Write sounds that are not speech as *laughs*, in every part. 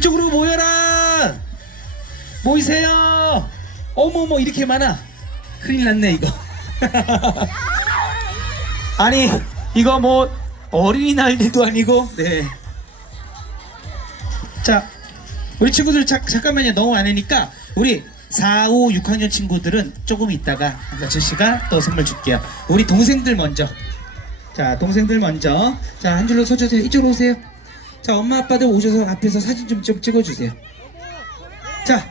이쪽으로 모여라. 모이세요. 어머머 이렇게 많아. 큰일 났네 이거. *laughs* 아니 이거 뭐 어린이날도 아니고 네. 자 우리 친구들 자, 잠깐만요 너무 많으니까 우리 4, 5, 6학년 친구들은 조금 있다가 아저씨가 또 선물 줄게요 우리 동생들 먼저 자 동생들 먼저 자 한 줄로 서주세요 이쪽으로 오세요 자 엄마 아빠들 오셔서 앞에서 사진 좀, 좀 찍어주세요 자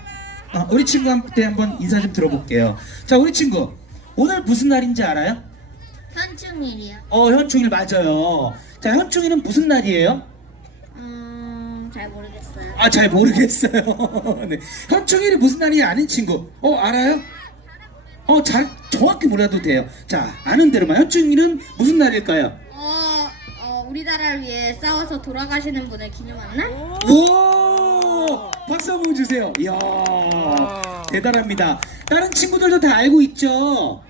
어, 우리 친구한테 한번 인사 좀 들어볼게요 자 우리 친구 오늘 무슨 날인지 알아요? 현충일이요. 어 현충일 맞아요 자 현충일은 무슨 날이에요? 음, 잘 모르겠어요. 아 잘 모르겠어요 *laughs* 네. 현충일이 무슨 날인지 아는 친구 어 알아요? 어 잘 정확히 몰라도 돼요 자 아는 대로만 현충일은 무슨 날일까요? 어, 어, 우리나라를 위해 싸워서 돌아가시는 분을 기념하는 날? 오! 박수 한번 주세요. 이야 대단합니다. 다른 친구들도 다 알고 있죠?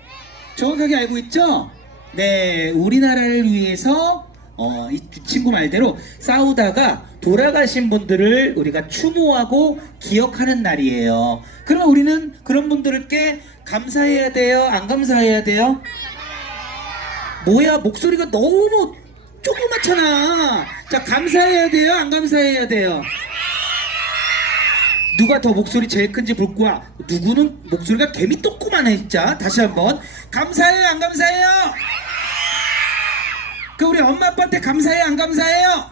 정확하게 알고 있죠? 네 우리나라를 위해서 어, 이 친구 말대로 싸우다가 돌아가신 분들을 우리가 추모하고 기억하는 날이에요. 그러면 우리는 그런 분들께 감사해야 돼요? 안 감사해야 돼요? 뭐야 목소리가 너무 조그맣잖아. 자 감사해야 돼요? 안 감사해야 돼요? 누가 더 목소리 제일 큰지 볼 거야 누구는 목소리가 개미 똥꼬만해 진짜. 다시 한번. 감사해요? 안 감사해요? 그 우리 엄마 아빠한테 감사해요? 안 감사해요?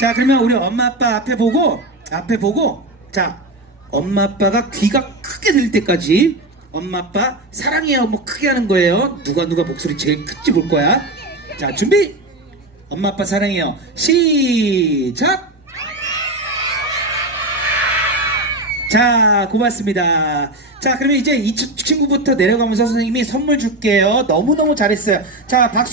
자 그러면 우리 엄마 아빠 앞에 보고 앞에 보고 자 엄마 아빠가 귀가 크게 들릴 때까지 엄마 아빠 사랑해요. 뭐 크게 하는 거예요. 누가 누가 목소리 제일 큰지 볼 거야 자 준비. 엄마 아빠 사랑해요. 시작. 자 고맙습니다. 자 그러면 이제 이 친- 친구부터 내려가면서 선생님이 선물 줄게요. 너무너무 잘했어요. 자 박수